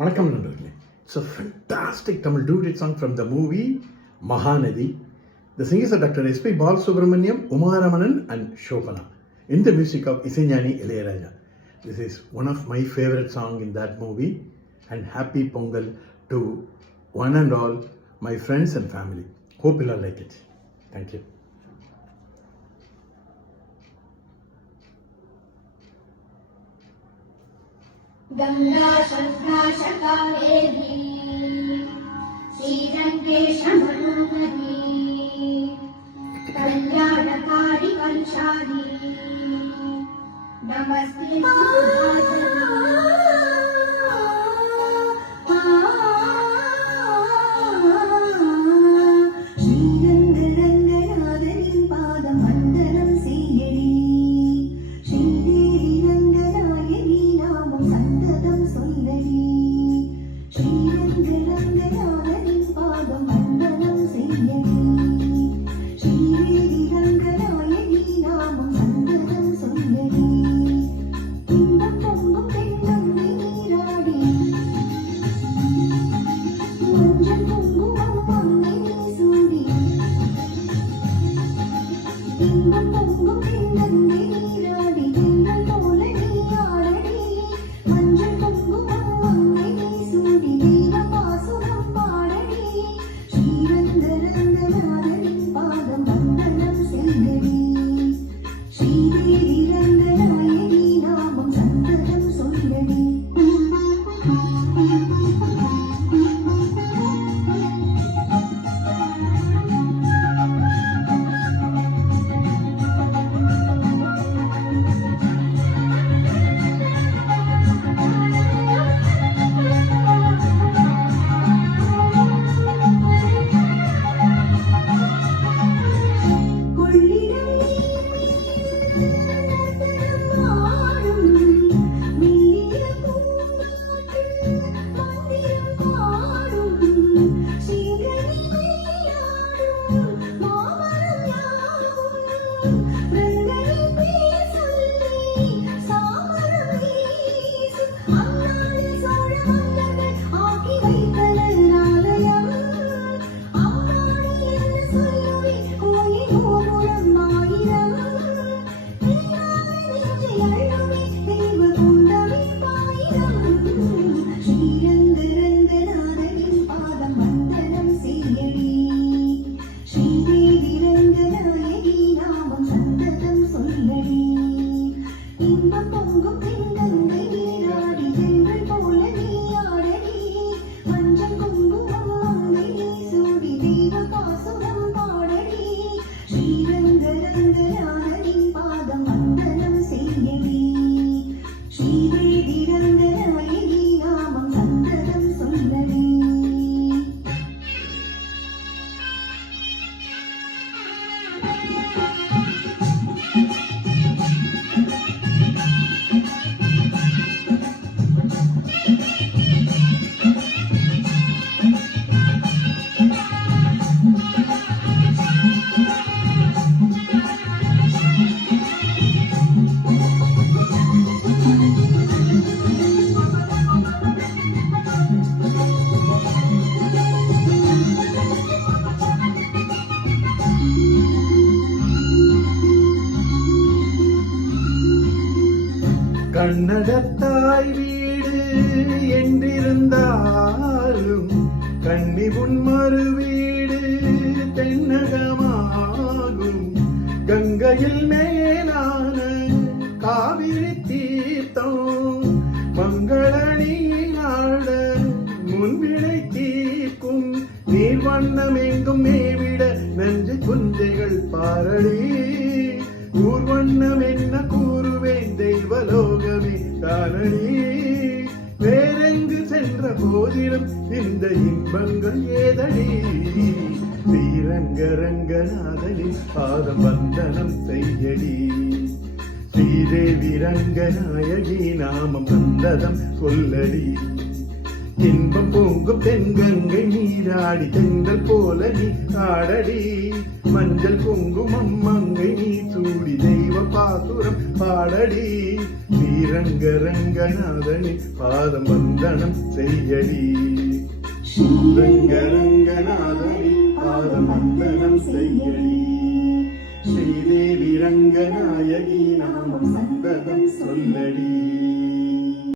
வணக்கம் நண்பர்களே. It's a fantastic Tamil duet song from the movie Mahanadi. The singers are Dr. S.P. Balasubramaniam, Uma Ramanan and Shobana in the music of Isaignani Ilayaraja. This is one of my favorite songs in that movie, and happy Pongal to one and all my friends and family. Hope you all like it. Thank you. Ganga शंका शकावेरी श्रीरंगेश मनोमती कल्याणकारी कलशाली नमस्ते கண்ணடத்தாய் வீடு என்றிருந்தாலும் கன்னி உன்மறு வீடு தென்னகமாகும். கங்கையில் மேலான காவிரி தீர்த்தம் மங்கள நீராட முன்வினை தீர்க்கும். நீர் வண்ணம் எங்கும் மேவிட நஞ்சு குஞ்சைகள் பாரடி. ஊர்வண்ணம் என்ன கூறுவேன் தெய்வலோகமே தானடி. வேறெங்கு சென்ற போதிலும் இந்த இன்பங்கள் ஏதடி. ஸ்ரீரங்கரங்கநாதனின் பாதம் வந்தனம் செய்யடி. ஸ்ரீதேவி ரங்கநாயகி நாமம் வந்ததம் சொல்லடி. இன்பம் பொங்கும் தென்கங்கை நீராடி தென்றல் போல நீ ஆடடி மஞ்சள் குங்குமம் மங்கை நீ சூடி தெய்வ பாசுரம் பாடடி ஸ்ரீரங்க ரங்கநாதனி பாதம் வந்தனம் செய்யடி ஸ்ரீரங்க ரங்கநாதனி பாதம் வந்தனம் செய்யடி ஸ்ரீதேவி ரங்கநாயகி நாமம் சந்ததம் சொல்லடி